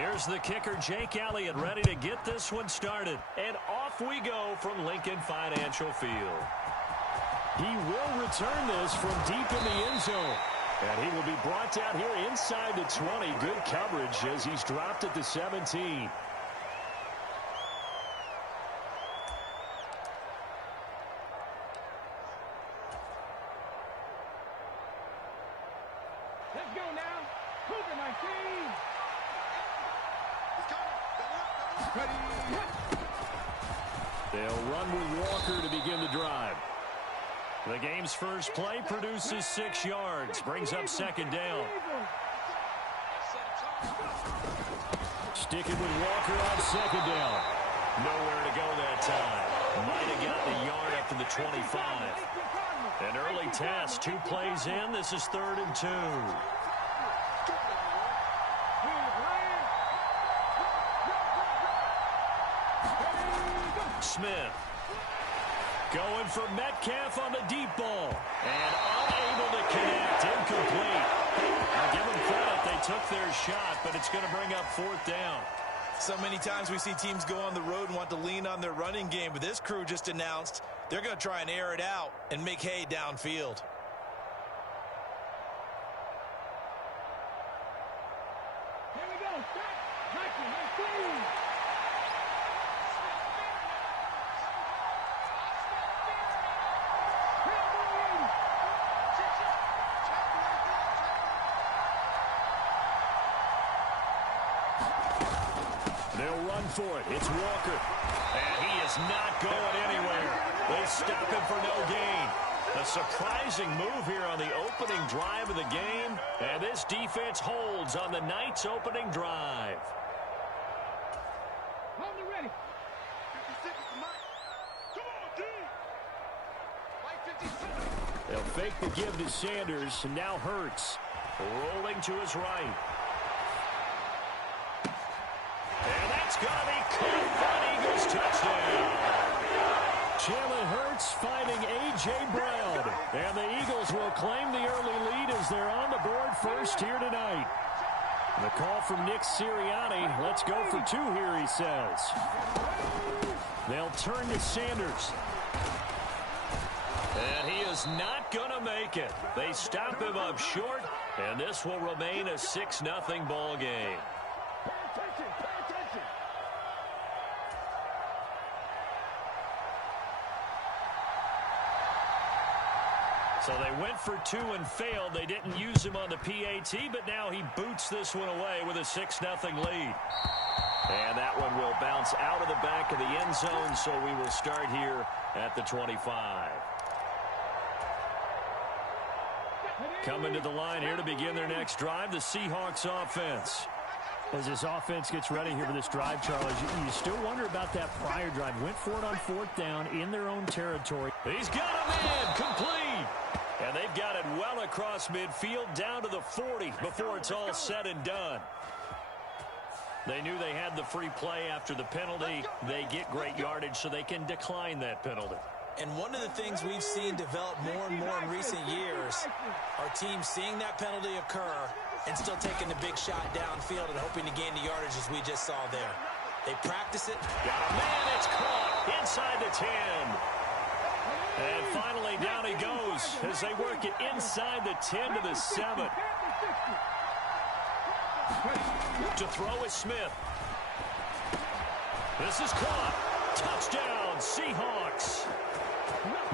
Here's the kicker, Jake Elliott, ready to get this one started. And off we go from Lincoln Financial Field. He will return this from deep in the end zone. And he will be brought down here inside the 20. Good coverage as he's dropped at the 17. Let's go now. Cougar 19. They'll run with Walker to begin the drive. The game's first play produces 6 yards. Brings up second down. Sticking with Walker on second down. Nowhere to go that time. Might have gotten a yard up to the 25. An early test. 2 plays in. This is 3rd and 2. Smith. Going for Metcalf on the deep ball. And unable to connect. Incomplete. I'll give them credit. They took their shot, but it's going to bring up 4th down. So many times we see teams go on the road and want to lean on their running game, but this crew just announced they're going to try and air it out and make hay downfield. Here we go. Stop. They'll run for it. It's Walker. And he is not going anywhere. They stop him for no gain. A surprising move here on the opening drive of the game. And this defense holds on the Knights' opening drive. Hold it ready. 50 seconds, Mike. Come on, dude. They'll fake the give to Sanders. And now Hurts rolling to his right. And that's going to be caught for an Eagles touchdown. Jalen Hurts finding A.J. Brown. And the Eagles will claim the early lead as they're on the board first here tonight. The call from Nick Sirianni. Let's go for 2 here, he says. They'll turn to Sanders. And he is not going to make it. They stop him up short, and this will remain a 6-0 ball game. So they went for 2 and failed. They didn't use him on the PAT, but now he boots this one away with a 6-0 lead. And that one will bounce out of the back of the end zone, so we will start here at the 25. Coming to the line here to begin their next drive, the Seahawks offense. As this offense gets ready here for this drive, Charles, you still wonder about that prior drive. Went for it on 4th down in their own territory. He's got a man complete. And they've got it well across midfield down to the 40 before it's all said and done. They knew they had the free play after the penalty. They get great yardage so they can decline that penalty. And one of the things we've seen develop more and more in recent years are teams seeing that penalty occur and still taking the big shot downfield and hoping to gain the yardage as we just saw there. They practice it. Got a man. It's caught inside the 10. And finally down he goes as they work it inside the 10 to the 7. To throw is Smith. This is caught. Touchdown, Seahawks.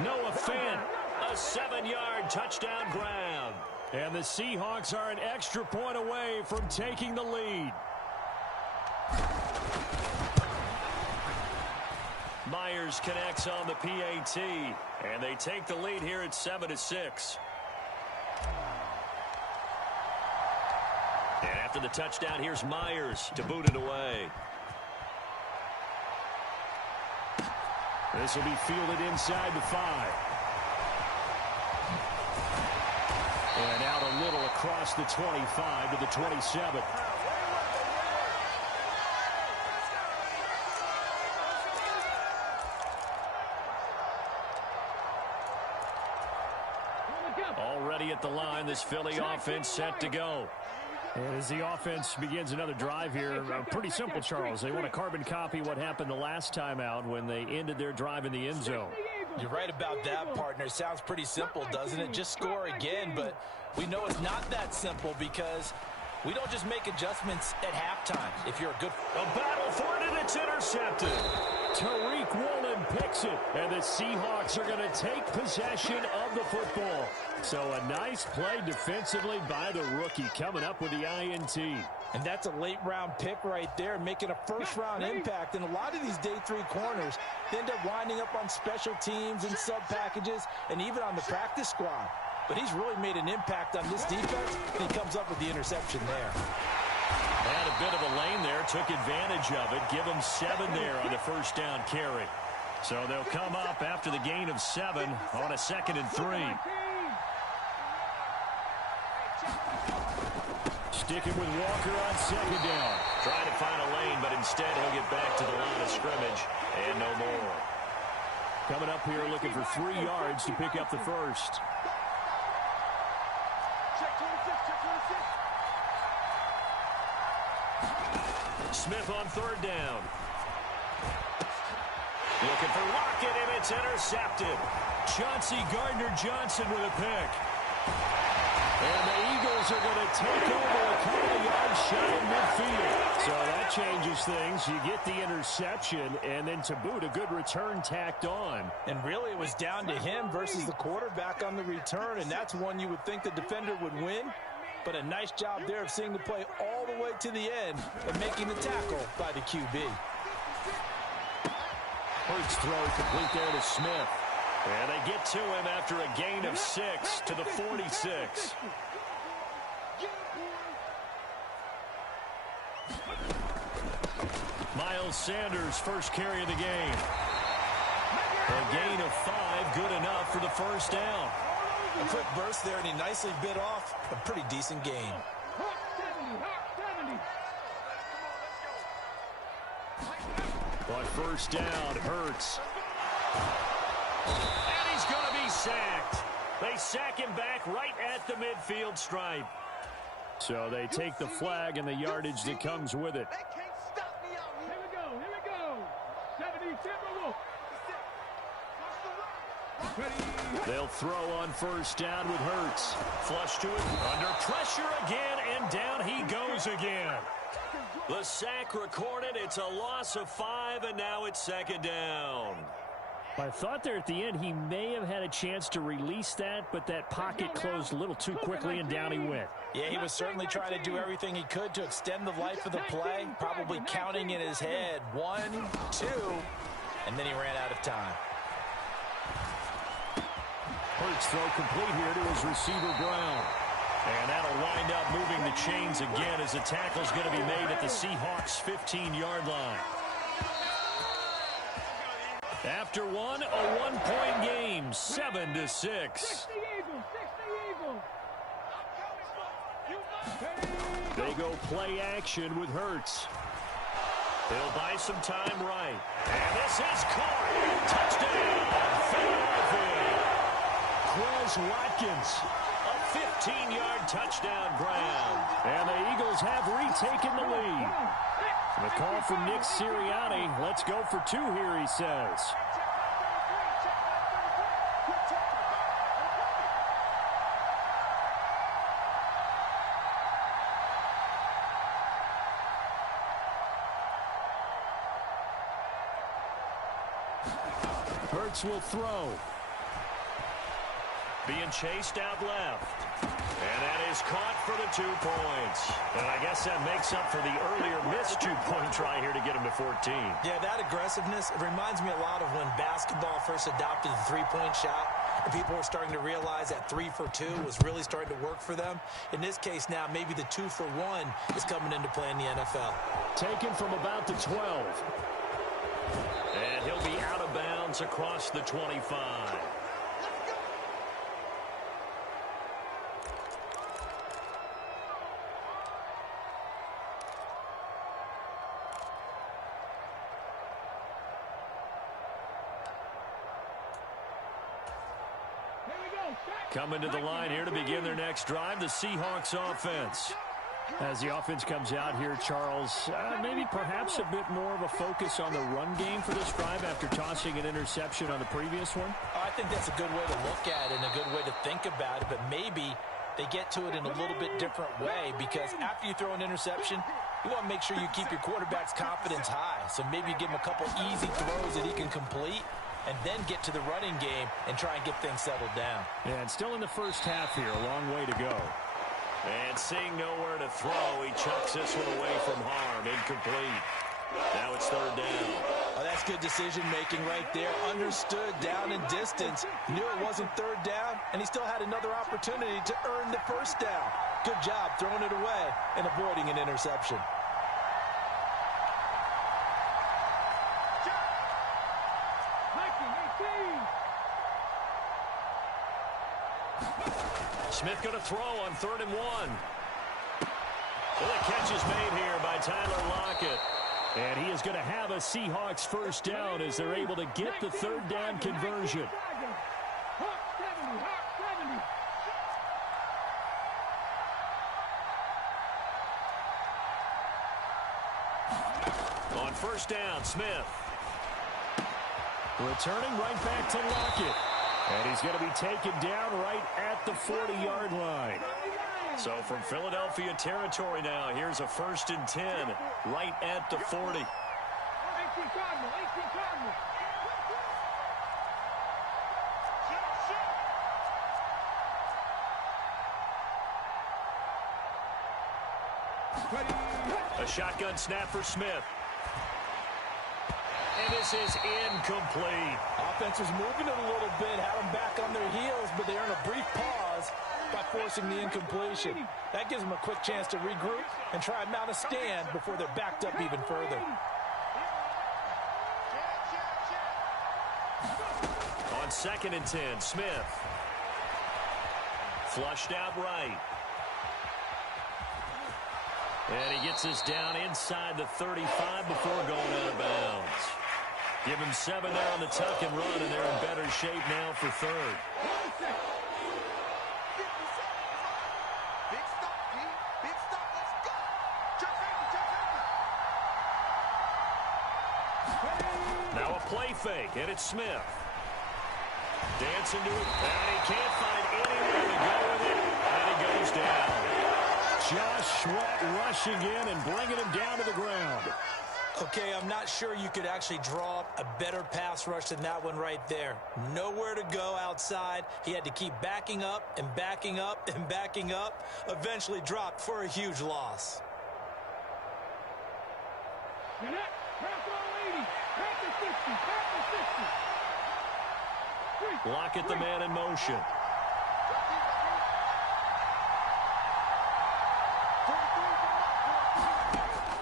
Noah Fant, a 7-yard touchdown grab. And the Seahawks are an extra point away from taking the lead. Myers connects on the PAT, and they take the lead here at 7-6. And after the touchdown, here's Myers to boot it away. This will be fielded inside the 5. And out a little across the 25 to the 27. Already at the line, this Philly offense set to go. And as the offense begins another drive here, pretty simple, Charles. They want to carbon copy what happened the last time out when they ended their drive in the end zone. You're right about that, partner. Sounds pretty simple, doesn't it? Just score again, but we know it's not that simple because we don't just make adjustments at halftime. If you're a good... A battle for it, and it's intercepted. Tariq Woolen picks it, and the Seahawks are going to take possession of the football. So a nice play defensively by the rookie coming up with the INT. And that's a late-round pick right there, making a first-round impact. And a lot of these day 3 corners, they end up winding up on special teams and sub-packages and even on the practice squad. But he's really made an impact on this defense, and he comes up with the interception there. Had a bit of a lane there, took advantage of it. Give him 7 there on the first down carry. So they'll come up after the gain of 7 on a 2nd and 3. Sticking with Walker on 2nd down. Trying to find a lane, but instead he'll get back to the line of scrimmage and no more. Coming up here looking for 3 yards to pick up the first. Smith on 3rd down. Looking for Lockett, and it's intercepted. Chauncey Gardner-Johnson with a pick. And the Eagles are going to take over a couple of yards shy of midfield. So that changes things. You get the interception, and then to boot, a good return tacked on. And really, it was down to him versus the quarterback on the return, and that's one you would think the defender would win. But a nice job there of seeing the play all the way to the end and making the tackle by the QB. Hurts throw complete there to Smith. And they get to him after a gain of 6 to the 46. Miles Sanders, first carry of the game. A gain of 5, good enough for the first down. A quick burst there, and he nicely bit off a pretty decent gain. On first down, Hurts. And he's going to be sacked. They sack him back right at the midfield stripe. So they take the flag and the yardage that comes with it. Here we go. 70 Timberwolves. They'll throw on first down with Hurts. Flush to it, under pressure again, and down he goes again. The sack recorded. It's a loss of 5, and now it's 2nd down. I thought there at the end he may have had a chance to release that, but that pocket closed a little too quickly, and down he went. Yeah, he was certainly trying to do everything he could to extend the life of the play, probably counting in his head 1, 2, and then he ran out of time. Hurts throw complete here to his receiver, Brown. And that'll wind up moving the chains again as the tackle's going to be made at the Seahawks' 15-yard line. After one, a one-point game, 7-6. They go play action with Hurts. He'll buy some time right. And this is caught. Touchdown, Philadelphia. Quez Watkins, a 15-yard touchdown grab. And the Eagles have retaken the lead. The call from Nick Sirianni. Let's go for 2 here, he says. Hurts will throw. Being chased out left. And that is caught for the 2 points. And I guess that makes up for the earlier missed 2-point try here to get him to 14. Yeah, that aggressiveness, it reminds me a lot of when basketball first adopted the 3-point shot. And people were starting to realize that 3 for 2 was really starting to work for them. In this case now, maybe the 2 for 1 is coming into play in the NFL. Taken from about the 12. And he'll be out of bounds across the 25. Coming to the line here to begin their next drive, the Seahawks offense. As the offense comes out here, Charles, maybe perhaps a bit more of a focus on the run game for this drive after tossing an interception on the previous one? I think that's a good way to look at it and a good way to think about it, but maybe they get to it in a little bit different way, because after you throw an interception, you want to make sure you keep your quarterback's confidence high. So maybe you give him a couple easy throws that he can complete and then get to the running game and try and get things settled down. Yeah, and still in the first half here, a long way to go. And seeing nowhere to throw, he chucks this one away from harm. Incomplete. Now it's third down. Oh, that's good decision-making right there. Understood down and distance. Knew it wasn't third down, and he still had another opportunity to earn the first down. Good job throwing it away and avoiding an interception. Smith going to throw on 3rd and 1. Well, the catch is made here by Tyler Lockett. And he is going to have a Seahawks first down as they're able to get the third down conversion. On first down, Smith. Returning right back to Lockett. And he's going to be taken down right at the 40-yard line. So from Philadelphia territory now, here's a 1st and 10 right at the 40. A shotgun snap for Smith. And this is incomplete. Offense was moving it a little bit, had them back on their heels, but they earn a brief pause by forcing the incompletion. That gives them a quick chance to regroup and try and mount a stand before they're backed up even further. On 2nd and 10, Smith. Flushed out right. And he gets this down inside the 35 before going out of bounds. Give him 7 there on the tuck and run, and they're in better shape now for 3rd. Now a play fake, and it's Smith. Dancing to it, and he can't find anywhere to go with it, and he goes down. Josh Sweat rushing in and bringing him down to the ground. Okay, I'm not sure you could actually draw up a better pass rush than that one right there. Nowhere to go outside. He had to keep backing up and backing up and backing up. Eventually dropped for a huge loss. Lockett, the man in motion.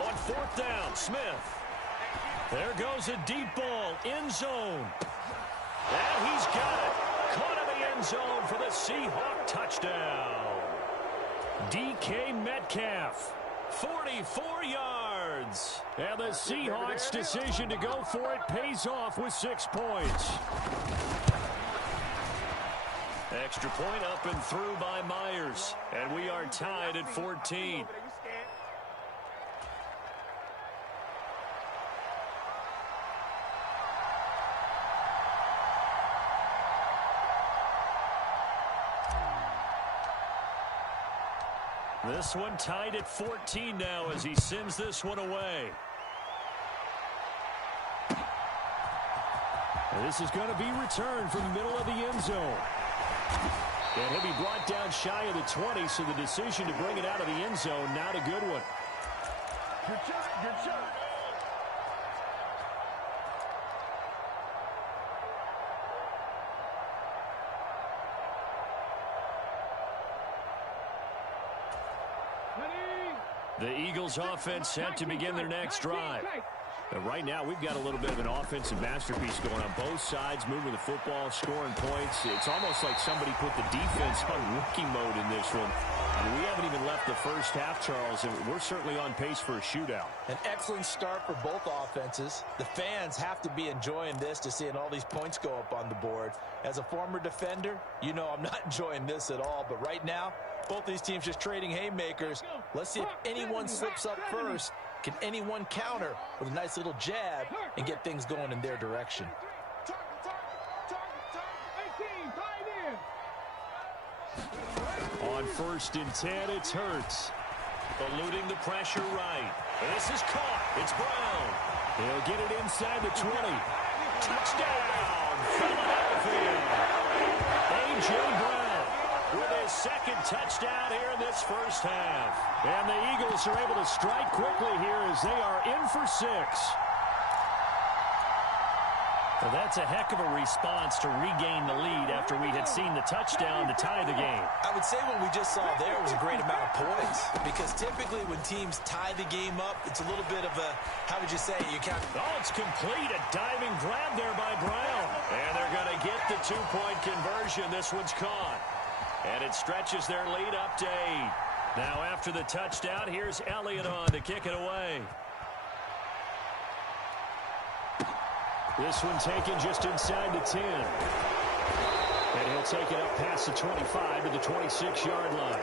On 4th down, Smith. There goes a deep ball, end zone. And he's got it. Caught in the end zone for the Seahawk touchdown. DK Metcalf, 44 yards. And the Seahawks' decision to go for it pays off with 6 points. Extra point up and through by Myers. And we are tied at 14. This one tied at 14 now as he sends this one away. And this is going to be returned from the middle of the end zone. And he'll be brought down shy of the 20, so the decision to bring it out of the end zone, not a good one. Good shot, good shot. The Eagles offense set to begin their next drive. And right now, we've got a little bit of an offensive masterpiece going on both sides, moving the football, scoring points. It's almost like somebody put the defense on rookie mode in this one. We haven't even left the first half, Charles, and we're certainly on pace for a shootout. An excellent start for both offenses. The fans have to be enjoying this to seeing all these points go up on the board. As a former defender, you know I'm not enjoying this at all. But right now, both these teams just trading haymakers. Let's see if anyone slips up first. Can anyone counter with a nice little jab and get things going in their direction? On 1st and 10, it's Hurts. Eluding the pressure right. This is caught. It's Brown. He'll get it inside the 20. Touchdown, Philadelphia. A.J. Brown with his second touchdown here in this first half. And the Eagles are able to strike quickly here as they are in for 6. Well, that's a heck of a response to regain the lead after we had seen the touchdown to tie the game. I would say what we just saw there was a great amount of points, because typically when teams tie the game up, it's a little bit of a, how would you say, you count. Oh, it's complete. A diving grab there by Brown. And they're going to get the 2-point conversion. This one's caught. And it stretches their lead up to 8. Now after the touchdown, here's Elliott on to kick it away. This one taken just inside the 10. And he'll take it up past the 25 to the 26-yard line.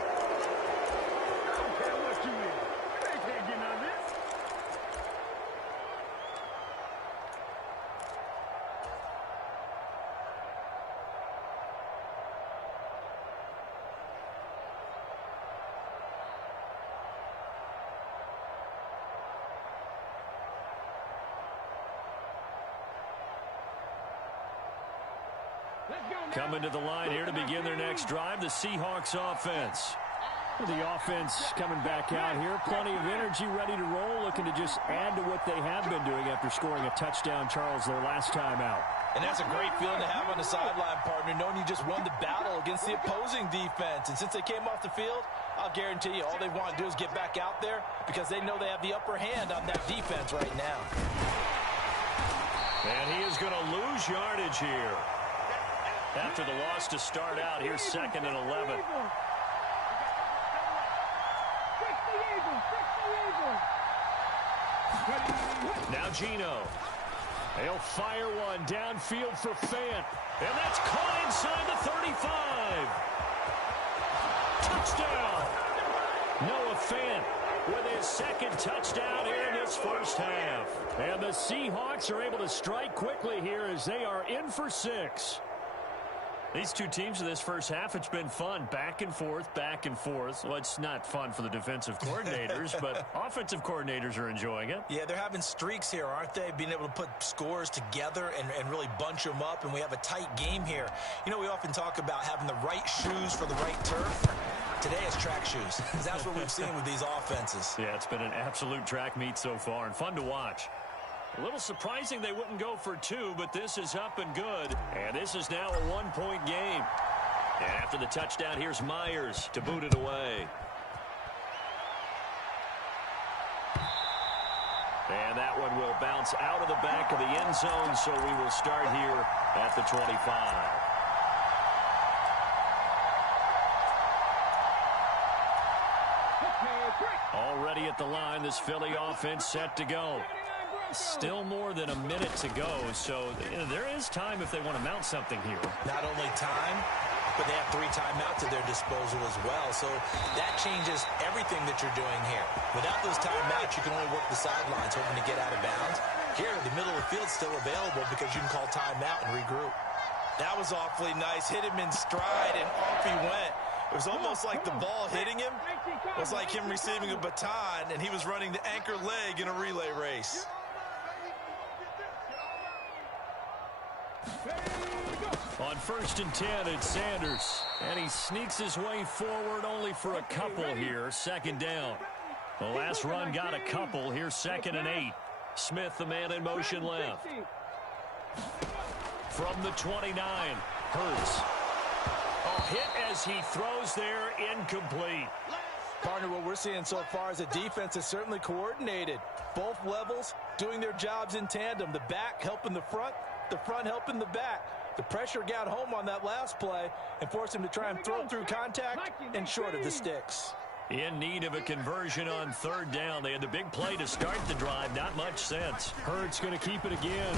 Coming to the line here to begin their next drive, the Seahawks offense. The offense coming back out here. Plenty of energy, ready to roll, looking to just add to what they have been doing after scoring a touchdown, Charles, their last time out. And that's a great feeling to have on the sideline, partner, knowing you just won the battle against the opposing defense. And since they came off the field, I'll guarantee you all they want to do is get back out there, because they know they have the upper hand on that defense right now. And he is going to lose yardage here. After the loss to start out, here's 2nd and 11. Now Geno. They'll fire one downfield for Fant. And that's caught inside the 35. Touchdown. Noah Fant with his second touchdown here in this first half. And the Seahawks are able to strike quickly here as they are in for 6. These two teams in this first half, it's been fun. Back and forth, back and forth. Well, it's not fun for the defensive coordinators, but offensive coordinators are enjoying it. Yeah, they're having streaks here, aren't they? Being able to put scores together and really bunch them up, and we have a tight game here. You know, we often talk about having the right shoes for the right turf. Today is track shoes. That's what we've seen with these offenses. Yeah, it's been an absolute track meet so far, and fun to watch. A little surprising they wouldn't go for 2, but this is up and good. And this is now a 1-point game. And after the touchdown, here's Myers to boot it away. And that one will bounce out of the back of the end zone, so we will start here at the 25. Already at the line, this Philly offense set to go. Still more than a minute to go, so there is time if they want to mount something here. Not only time, but they have 3 timeouts at their disposal as well, so that changes everything that you're doing here. Without those timeouts, you can only work the sidelines, hoping to get out of bounds. Here, the middle of the field's still available because you can call timeout and regroup. That was awfully nice. Hit him in stride, and off he went. It was almost like the ball hitting him was like him receiving a baton, and he was running the anchor leg in a relay race. On 1st and 10, it's Sanders. And he sneaks his way forward only for a couple here. 2nd down. The last run got a couple. Here's 2nd and 8. Smith, the man in motion left. From the 29, Hurts. Oh, hit as he throws there, incomplete. Partner, what we're seeing so far is the defense is certainly coordinated. Both levels doing their jobs in tandem. The back helping the front helping the back. The pressure got home on that last play and forced him to try and throw through contact and short of the sticks. In need of a conversion on third down. They had the big play to start the drive. Not much sense. Hurts going to keep it again.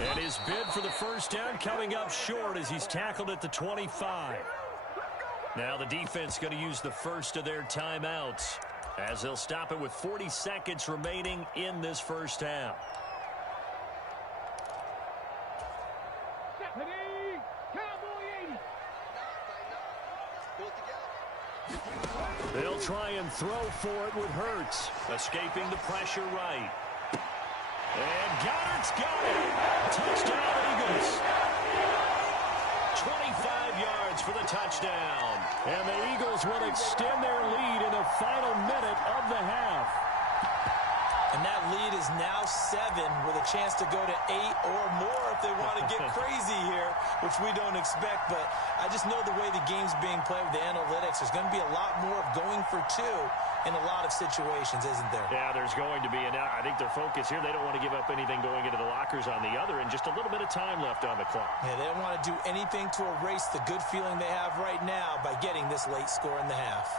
And his bid for the first down coming up short as he's tackled at the 25. Now the defense going to use the first of their timeouts as they'll stop it with 40 seconds remaining in this first half. They'll try and throw for it with Hurts. Escaping the pressure right. And Goddard's got it. Touchdown, Eagles. 25 yards for the touchdown. And the Eagles will extend their lead in the final minute of the half. And that lead is now 7 with a chance to go to 8 or more if they want to get crazy here, which we don't expect. But I just know the way the game's being played with the analytics, there's going to be a lot more of going for 2 in a lot of situations, isn't there? Yeah, there's going to be. And I think their focus here, they don't want to give up anything going into the lockers on the other, and just a little bit of time left on the clock. Yeah, they don't want to do anything to erase the good feeling they have right now by getting this late score in the half.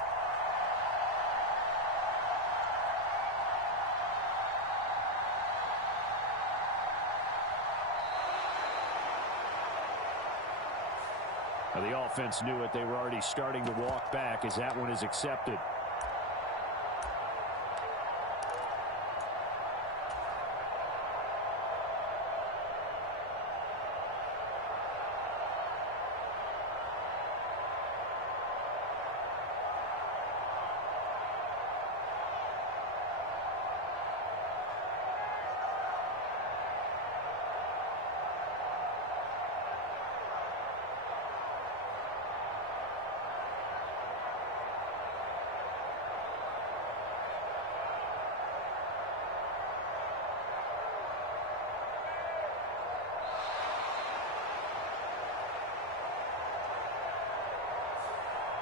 The offense knew it. They were already starting to walk back as that one is accepted.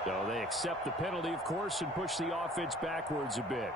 So they accept the penalty, of course, and push the offense backwards a bit.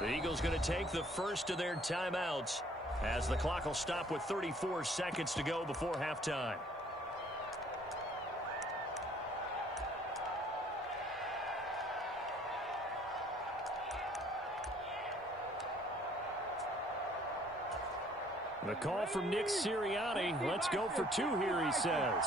The Eagles going to take the first of their timeouts as the clock will stop with 34 seconds to go before halftime. The call from Nick Sirianni. Let's go for 2 here, he says.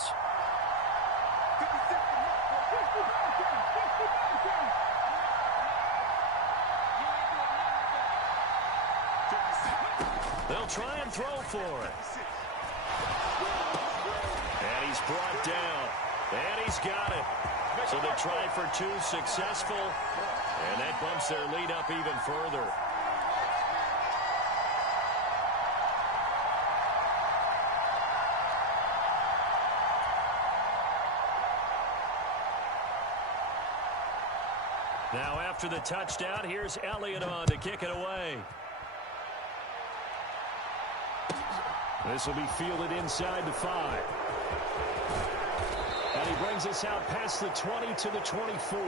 They'll try and throw for it. And he's brought down. And he's got it. So the try for 2 successful. And that bumps their lead up even further. Now after the touchdown, here's Elliott on to kick it away. This will be fielded inside the 5. And he brings us out past the 20 to the 24.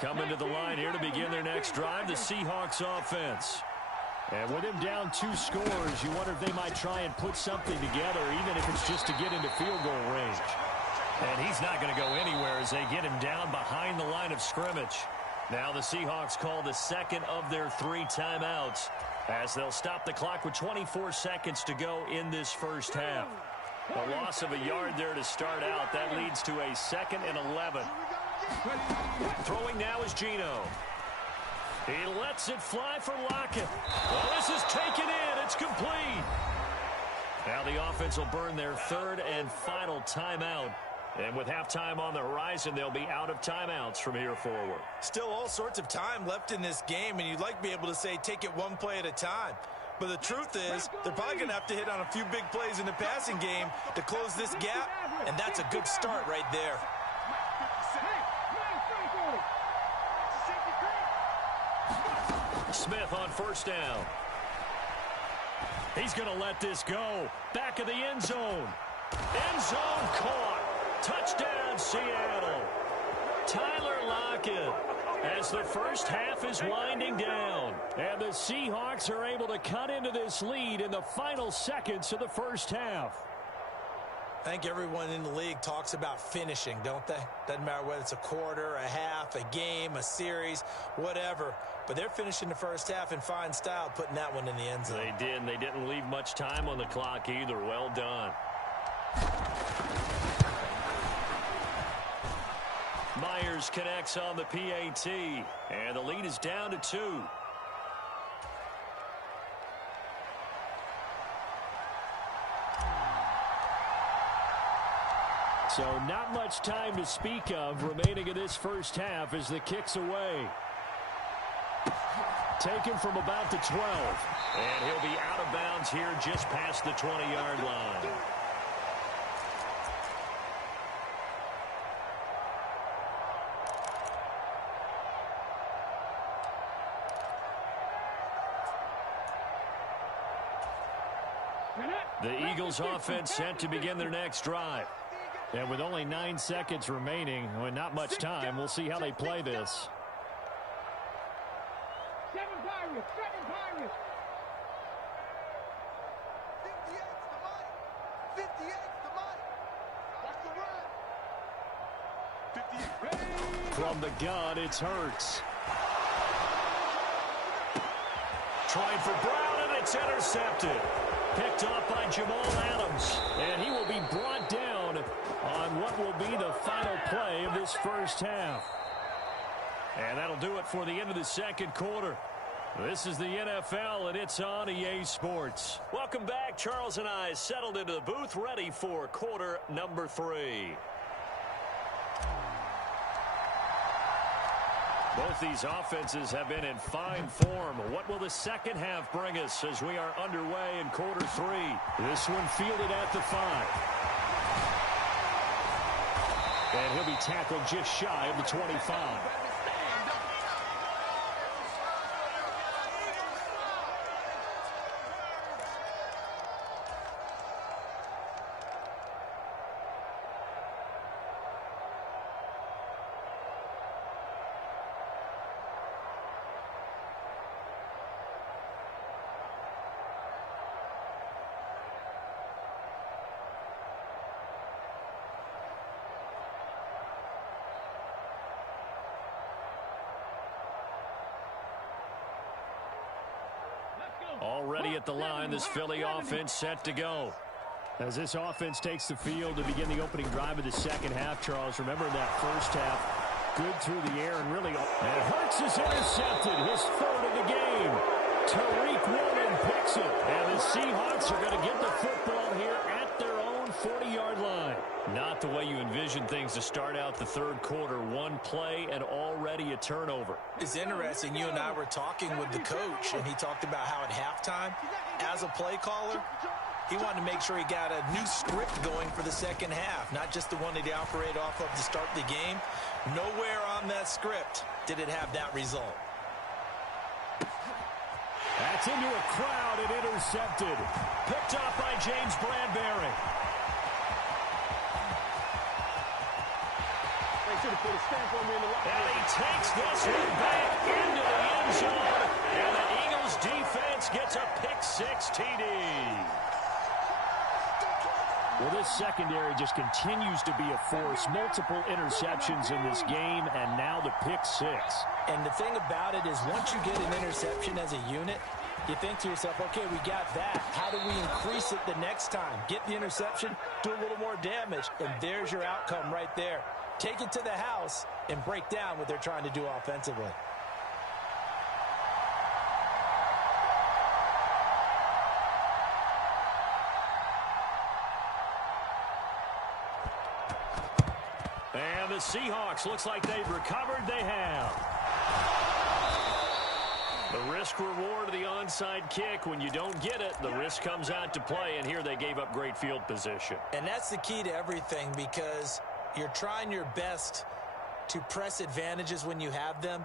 Coming to the line here to begin their next drive, the Seahawks offense. And with him down 2 scores, you wonder if they might try and put something together, even if it's just to get into field goal range. And he's not going to go anywhere as they get him down behind the line of scrimmage. Now the Seahawks call the second of their 3 timeouts as they'll stop the clock with 24 seconds to go in this first half. A loss of a yard there to start out. That leads to a 2nd and 11. Throwing now is Geno. He lets it fly for Lockett. Well, this is taken in. It's complete. Now the offense will burn their 3rd and final timeout. And with halftime on the horizon, they'll be out of timeouts from here forward. Still all sorts of time left in this game, and you'd like to be able to say take it one play at a time. But the truth is, they're probably going to have to hit on a few big plays in the passing game to close this gap, and that's a good start right there. Smith on first down. He's going to let this go. Back of the end zone. End zone caught. Touchdown, Seattle. Tyler Lockett as the first half is winding down. And the Seahawks are able to cut into this lead in the final seconds of the first half. I think everyone in the league talks about finishing, don't they? Doesn't matter whether it's a quarter, a half, a game, a series, whatever. But they're finishing the first half in fine style, putting that one in the end zone. They did, and they didn't leave much time on the clock either. Well done. Myers connects on the PAT, and the lead is down to 2. So not much time to speak of remaining in this first half as the kick's away. Taken from about the 12. And he'll be out of bounds here just past the 20-yard line. The Eagles offense set to begin their next drive. And with only 9 seconds remaining, and not much time, we'll see how they play this. Seven Pirates. 58's the mic. Watch the run. 58. From the gun, it's Hurts. Trying for Brown, and it's intercepted. Picked off by Jamal Adams. And he will be brought down on what will be the final play of this first half. And that'll do it for the end of the second quarter. This is the NFL, and it's on EA Sports. Welcome back. Charles and I settled into the booth, ready for quarter number 3. Both these offenses have been in fine form. What will the second half bring us as we are underway in quarter 3? This one fielded at the 5. And he'll be tackled just shy of the 25. Already at the line, this Philly offense set to go. As this offense takes the field to begin the opening drive of the second half, Charles, remember in that first half, good through the air and really... And Hurts is intercepted, his 3rd of the game. Tariq Woolen picks it, and the Seahawks are going to get the football here at their own 40-yard line. Not the way you envision things to start out the third quarter. One play and already a turnover. It's interesting. You and I were talking with the coach, and he talked about how at halftime, as a play caller, he wanted to make sure he got a new script going for the second half, not just the one that he operated off of to start the game. Nowhere on that script did it have that result. That's into a crowd and intercepted. Picked off by James Bradbury. And he takes this one back into the end zone. And the Eagles defense gets a pick 6 TD. Well, this secondary just continues to be a force. Multiple interceptions in this game, and now the pick six. And the thing about it is once you get an interception as a unit, you think to yourself, okay, we got that. How do we increase it the next time? Get the interception, do a little more damage, and there's your outcome right there. Take it to the house and break down what they're trying to do offensively. And the Seahawks, looks like they've recovered. They have. The risk reward of the onside kick. When you don't get it, the risk comes out to play, and here they gave up great field position. And that's the key to everything, because you're trying your best to press advantages when you have them,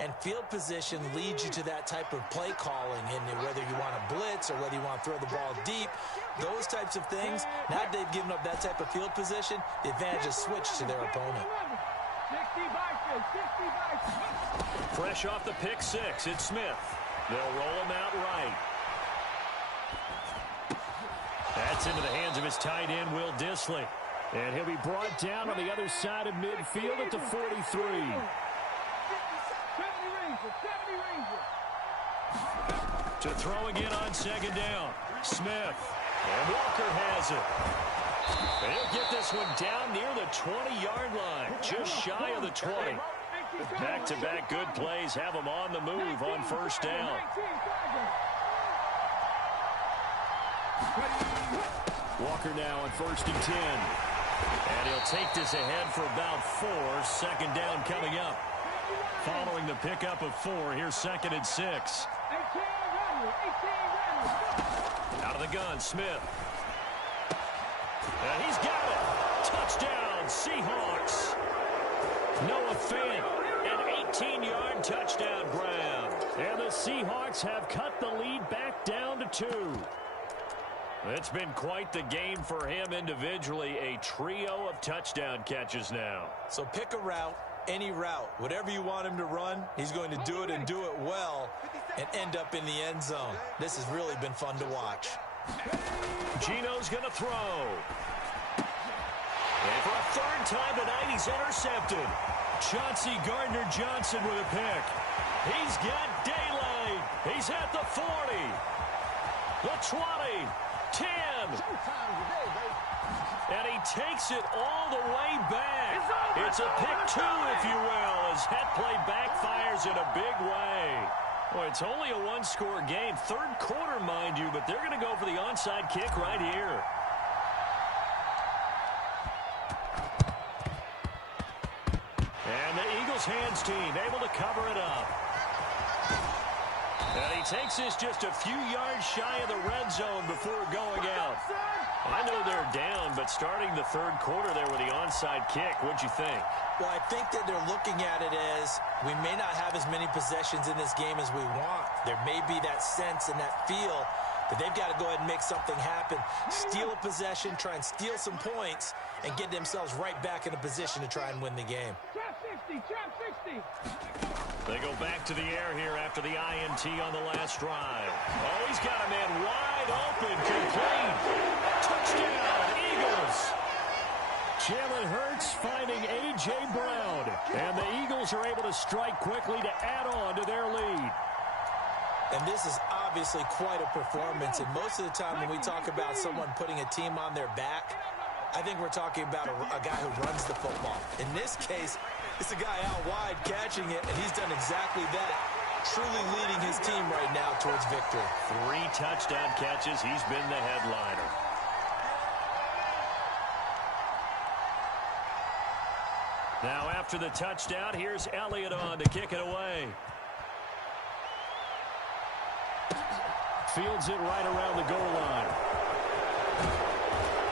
and field position leads you to that type of play calling, and whether you want to blitz or whether you want to throw the ball deep, those types of things. Now that they've given up that type of field position, the advantage is switched to their opponent. Fresh off the pick six, it's Smith. They'll roll him out right. That's into the hands of his tight end, Will Dissly. And he'll be brought down on the other side of midfield at the 43. To throw again on second down. Smith. And Walker has it. And he'll get this one down near the 20-yard line, just shy of the 20. Back-to-back good plays have him on the move on first down. Walker now on 1st and 10. And he'll take this ahead for about 4. Second down coming up. Following the pickup of 4, here's 2nd and 6. Out of the gun, Smith. And he's got it. Touchdown, Seahawks. Noah Fant, an 18-yard touchdown grab. And the Seahawks have cut the lead back down to 2. It's been quite the game for him individually. A trio of touchdown catches now. So pick a route, any route. Whatever you want him to run, he's going to do it and do it well and end up in the end zone. This has really been fun to watch. Gino's going to throw. And for a third time tonight, he's intercepted. Chauncey Gardner-Johnson with a pick. He's got daylight. He's at the 40. The 20. 10. And he takes it all the way back. It's a pick 2, if you will, as that play backfires in a big way. Well, it's only a one-score game. Third quarter, mind you, but they're going to go for the onside kick right here. And the Eagles hands team able to cover it up. And he takes this just a few yards shy of the red zone before going out. I know they're down, but starting the third quarter there with the onside kick, what'd you think? Well, I think that they're looking at it as we may not have as many possessions in this game as we want. There may be that sense and that feel that they've got to go ahead and make something happen. Steal a possession, try and steal some points, and get themselves right back in a position to try and win the game. Trap 60, trap 60. They go back to the air here after the INT on the last drive. Oh, he's got a man wide open, complete. Touchdown, Eagles. Jalen Hurts finding A.J. Brown. And the Eagles are able to strike quickly to add on to their lead. And this is obviously quite a performance. And most of the time when we talk about someone putting a team on their back, I think we're talking about a guy who runs the football. In this case, it's a guy out wide catching it, and he's done exactly that, truly leading his team right now towards victory. 3 touchdown catches. He's been the headliner. Now after the touchdown, here's Elliott on to kick it away. Fields it right around the goal line.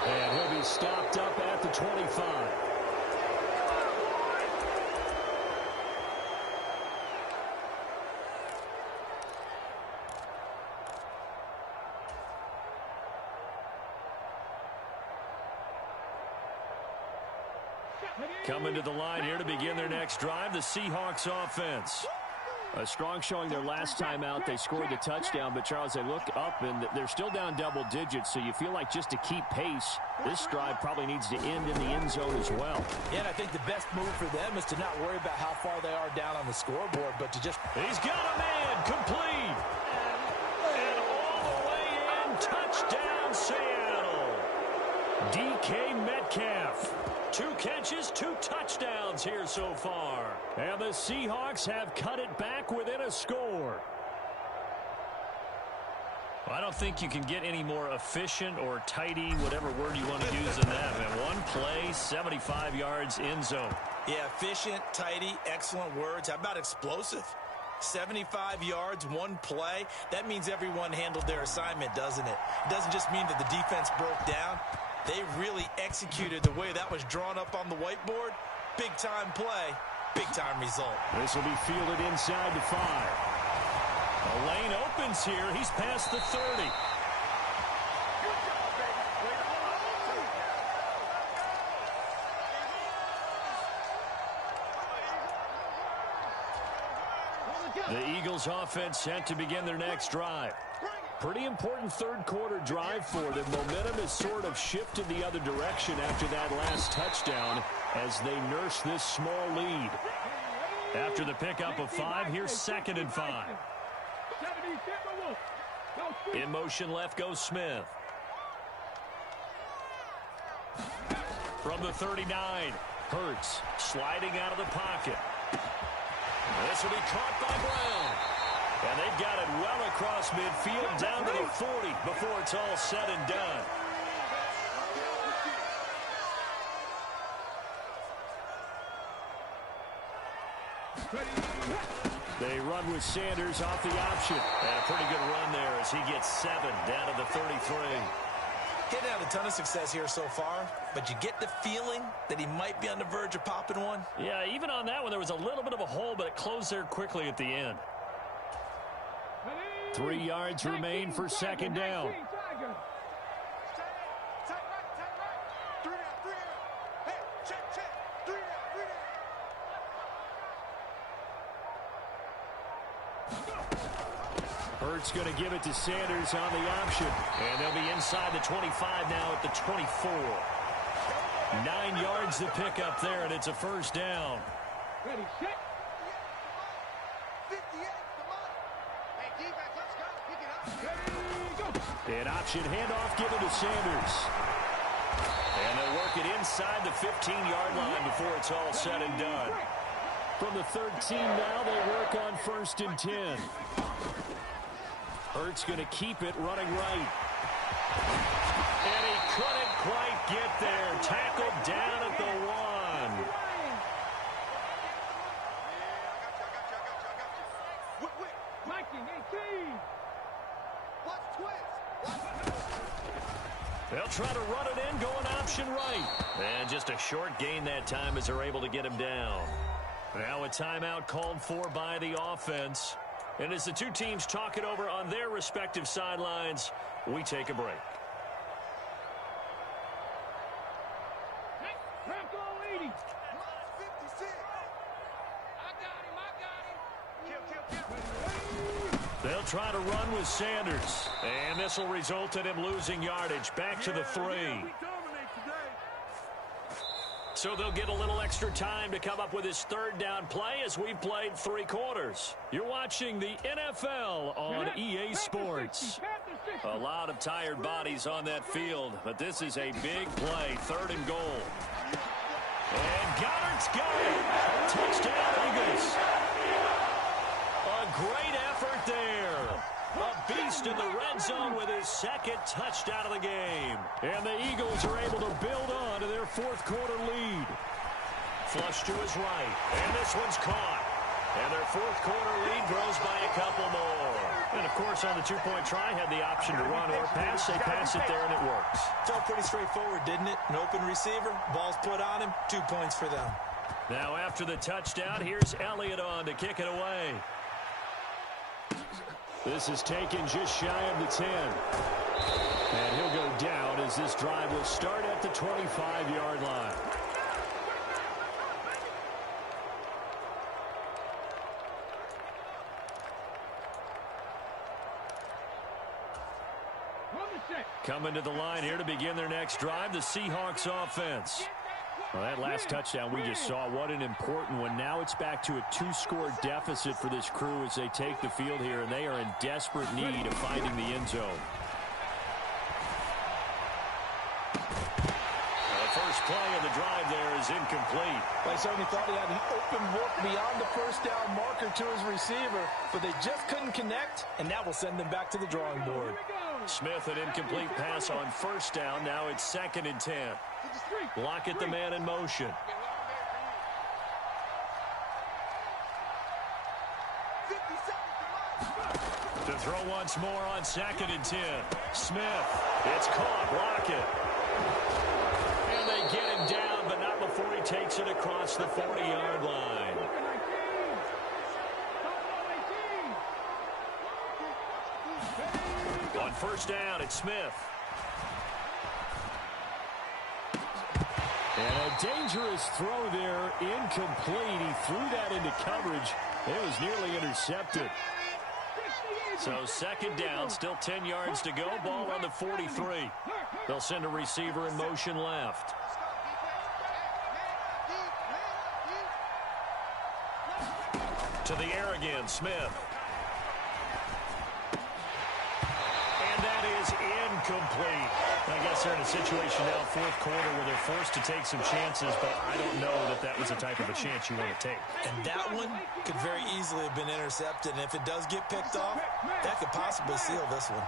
And he'll be stopped up at the 25. Coming to the line here to begin their next drive, the Seahawks offense. A strong showing their last time out. They scored the touchdown, but, Charles, they look up, and they're still down double digits, so you feel like just to keep pace, this drive probably needs to end in the end zone as well. Yeah, and I think the best move for them is to not worry about how far they are down on the scoreboard, but to just... He's got a man, complete. And all the way in, touchdown, Seattle. DK Metcalf. 2 catches, 2 touchdowns here so far. And the Seahawks have cut it back within a score. Well, I don't think you can get any more efficient or tidy, whatever word you want to use in that. Man, one play, 75 yards, end zone. Yeah, efficient, tidy, excellent words. How about explosive? 75 yards, 1 play. That means everyone handled their assignment, doesn't it? It doesn't just mean that the defense broke down. They really executed the way that was drawn up on the whiteboard. Big-time play, big-time result. This will be fielded inside the 5. A lane opens here. He's past the 30. The Eagles offense set to begin their next drive. Pretty important third-quarter drive for them. Momentum has sort of shifted the other direction after that last touchdown as they nurse this small lead. After the pickup of 5, here's 2nd and 5. In motion left goes Smith. From the 39, Hurts sliding out of the pocket. This will be caught by Brown. And they've got it well across midfield down to the 40 before it's all said and done. They run with Sanders off the option. And a pretty good run there as he gets 7 down to the 33. Getting out a ton of success here so far, but you get the feeling that he might be on the verge of popping one. Yeah, even on that one, there was a little bit of a hole, but it closed there quickly at the end. 3 yards remain for 2nd down. Hurts going to give it to Sanders on the option. And they'll be inside the 25 now at the 24. 9 yards to pick up there, and it's a first down. Ready, set. An option handoff given to Sanders. And they'll work it inside the 15-yard line before it's all said and done. From the 13 now, they work on 1st and 10. Hurts going to keep it running right. And he couldn't quite get there. Tackled down at the 1. They'll try to run it in, going option right. And just a short gain that time as they're able to get him down. Now a timeout called for by the offense. And as the two teams talk it over on their respective sidelines, we take a break. They'll try to run with Sanders. And this will result in him losing yardage back to the 3. So they'll get a little extra time to come up with his 3rd down play as we've played 3 quarters. You're watching the NFL on EA Sports. A lot of tired bodies on that field, but this is a big play, 3rd and goal. And Goddard's got it. Touchdown, Eagles. A great effort there. A beast in the red zone with his 2nd touchdown of the game. And the Eagles are able to build on to their 4th quarter lead. Flush to his right. And this one's caught. And their 4th quarter lead grows by a couple more. And, of course, on the 2-point try, had the option to run or pass. They pass it there, and it works. Felt pretty straightforward, didn't it? An open receiver, ball's put on him, 2 points for them. Now, after the touchdown, here's Elliott on to kick it away. This is taken just shy of the 10. And he'll go down as this drive will start at the 25-yard line. Coming to the line here to begin their next drive, the Seahawks offense. Well, that last touchdown we just saw, what an important one. Now it's back to a 2-score deficit for this crew as they take the field here, and they are in desperate need of finding the end zone. The first play of the drive there is incomplete. They certainly thought he had an open look beyond the first down marker to his receiver, but they just couldn't connect, and that will send them back to the drawing board. Smith, an incomplete pass on first down. Now it's 2nd and 10. Lockett, the man in motion. To throw once more on 2nd and 10. Smith, it's caught. Lockett. And they get him down, but not before he takes it across the 40-yard line. On first down, it's Smith. And a dangerous throw there, incomplete. He threw that into coverage. It was nearly intercepted. So 2nd down, still 10 yards to go. Ball on the 43. They'll send a receiver in motion left. To the air again, Smith. And that is incomplete. I guess they're in a situation now, 4th quarter, where they're forced to take some chances, but I don't know that that was the type of a chance you want to take. And that one could very easily have been intercepted, and if it does get picked off, that could possibly seal this one.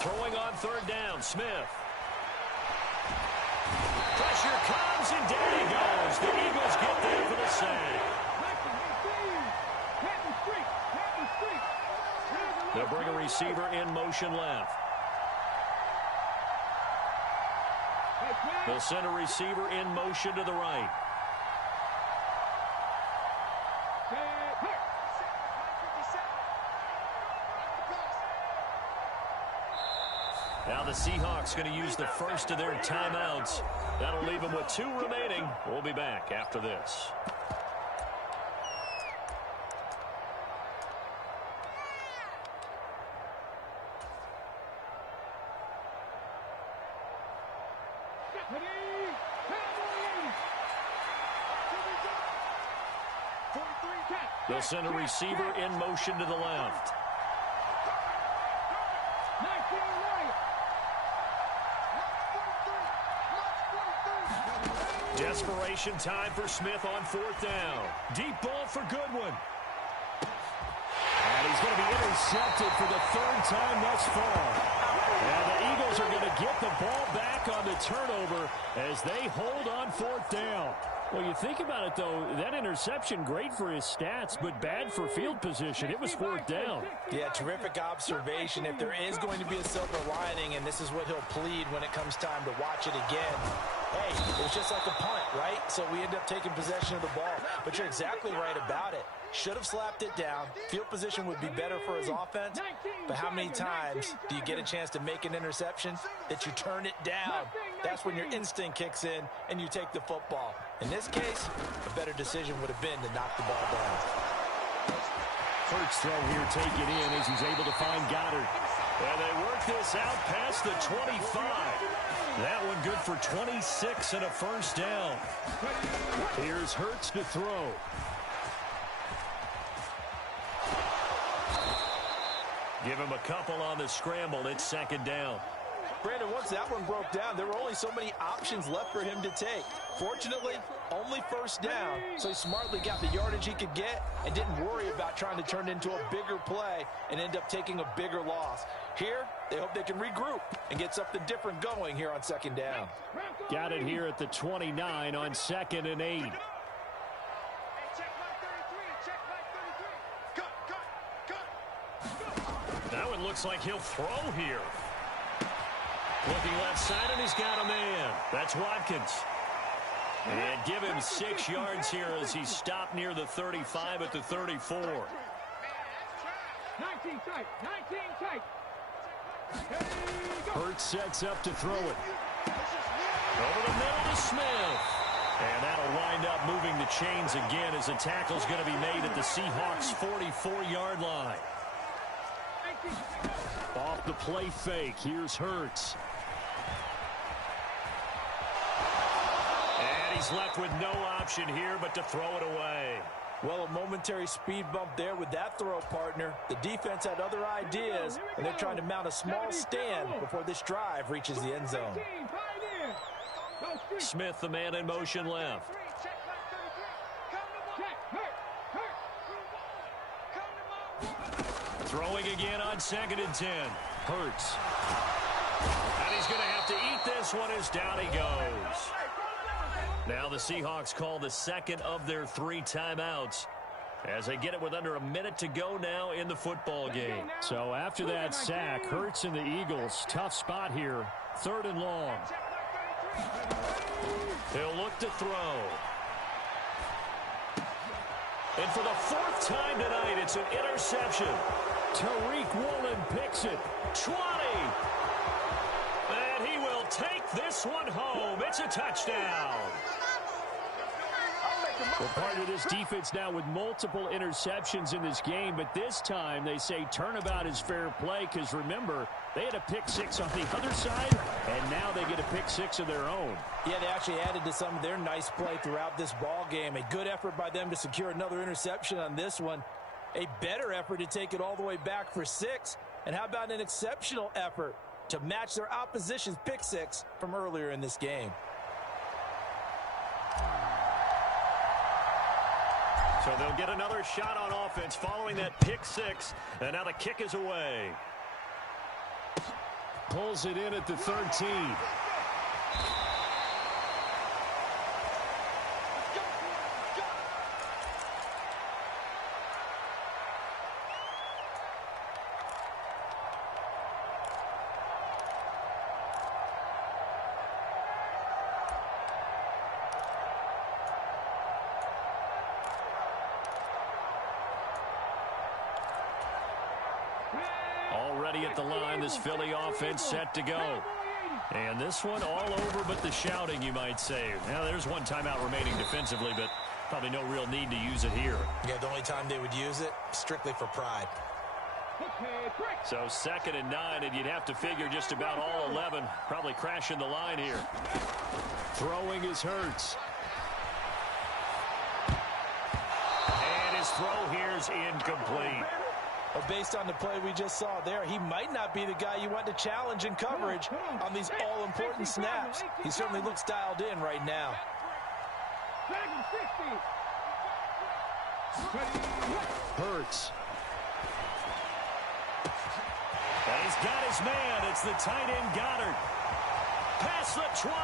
Throwing on 3rd down, Smith. Pressure comes, and down he goes. The Eagles get there for the sack. They'll bring a receiver in motion left. They'll send a receiver in motion to the right. Now the Seahawks going to use the first of their timeouts. That'll leave them with 2 remaining. We'll be back after this. They'll send a receiver in motion to the left. Desperation time for Smith on 4th down. Deep ball for Goodwin. And he's going to be intercepted for the 3rd time thus far. And the Eagles are going to get the ball back on the turnover as they hold on 4th down. Well, you think about it, though, that interception, great for his stats, but bad for field position. It was 4th down. Yeah, terrific observation. If there is going to be a silver lining, and this is what he'll plead when it comes time to watch it again, hey, it was just like a punt, right? So we end up taking possession of the ball. But you're exactly right about it. Should have slapped it down. Field position would be better for his offense. But how many times do you get a chance to make an interception that you turn it down? That's when your instinct kicks in and you take the football. In this case, a better decision would have been to knock the ball down. Hurts throw here taken in as he's able to find Goddard. And they work this out past the 25. That one good for 26 and a first down. Here's Hurts to throw. Give him a couple on the scramble. It's 2nd down. Brandon, once that one broke down, there were only so many options left for him to take. Fortunately, only first down, so he smartly got the yardage he could get and didn't worry about trying to turn it into a bigger play and end up taking a bigger loss. Here, they hope they can regroup and get something different going here on 2nd down. Got it here at the 29 on 2nd and 8. That one looks like he'll throw here. Looking left side, and he's got a man. That's Watkins. And give him 6 yards here as he stopped near the 35 at the 34. 19 tight, 19 tight. Hurts sets up to throw it. Over the middle to Smith. And that'll wind up moving the chains again as the tackle's going to be made at the Seahawks' 44-yard line. Off the play fake, here's Hurts. And he's left with no option here but to throw it away. Well, a momentary speed bump there with that throw, partner. The defense had other ideas, and they're trying to mount a small stand before this drive reaches the end zone. Smith, the man in motion left. Throwing again on 2nd and 10. Hurts. And he's going to have to eat this one as down he goes. Now the Seahawks call the second of their 3 timeouts as they get it with under a minute to go now in the football game. So after that sack, Hurts and the Eagles, tough spot here. 3rd and long. He'll look to throw. And for the 4th time tonight, it's an interception. Tariq Woolen picks it. 20. And he will take this one home. It's a touchdown. Well, part of this defense now with multiple interceptions in this game, but this time they say turnabout is fair play because, remember, they had a pick 6 on the other side, and now they get a pick 6 of their own. Yeah, they actually added to some of their nice play throughout this ball game. A good effort by them to secure another interception on this one. A better effort to take it all the way back for 6. And how about an exceptional effort to match their opposition's pick 6 from earlier in this game? So they'll get another shot on offense following that pick 6, and now the kick is away. Pulls it in at the 13. Already at the line, this Philly offense set to go. And this one all over but the shouting, you might say. Now, there's one timeout remaining defensively, but probably no real need to use it here. Yeah, the only time they would use it, strictly for pride. So 2nd and 9, and you'd have to figure just about all 11 probably crashing the line here. Throwing is Hurts. And his throw here is incomplete. But based on the play we just saw there, he might not be the guy you want to challenge in coverage on these all-important snaps. He certainly looks dialed in right now. Hurts. And he's got his man. It's the tight end Goddard. Past the 20.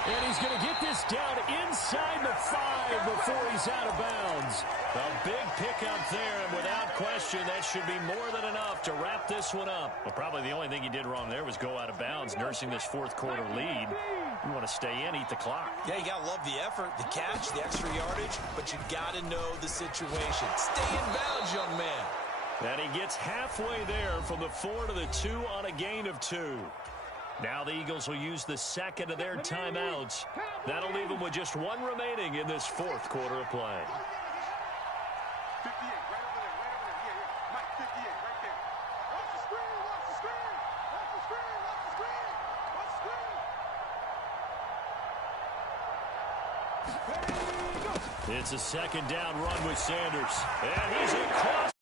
And he's going to get this down inside the 5 before he's out of bounds. A big pickup there, and without question, that should be more than enough to wrap this one up. Well, probably the only thing he did wrong there was go out of bounds, nursing this 4th quarter lead. You want to stay in, eat the clock. Yeah, you got to love the effort, the catch, the extra yardage, but you got to know the situation. Stay in bounds, young man. And he gets halfway there from the 4 to the 2 on a gain of 2. Now the Eagles will use the 2nd of their timeouts. That'll leave them with just 1 remaining in this 4th quarter of play. 58, right over there, yeah. Mike, 58, right there. Watch the screen, watch the screen. Watch the screen, watch the screen. Watch the screen. It's a 2nd down run with Sanders. And he's across.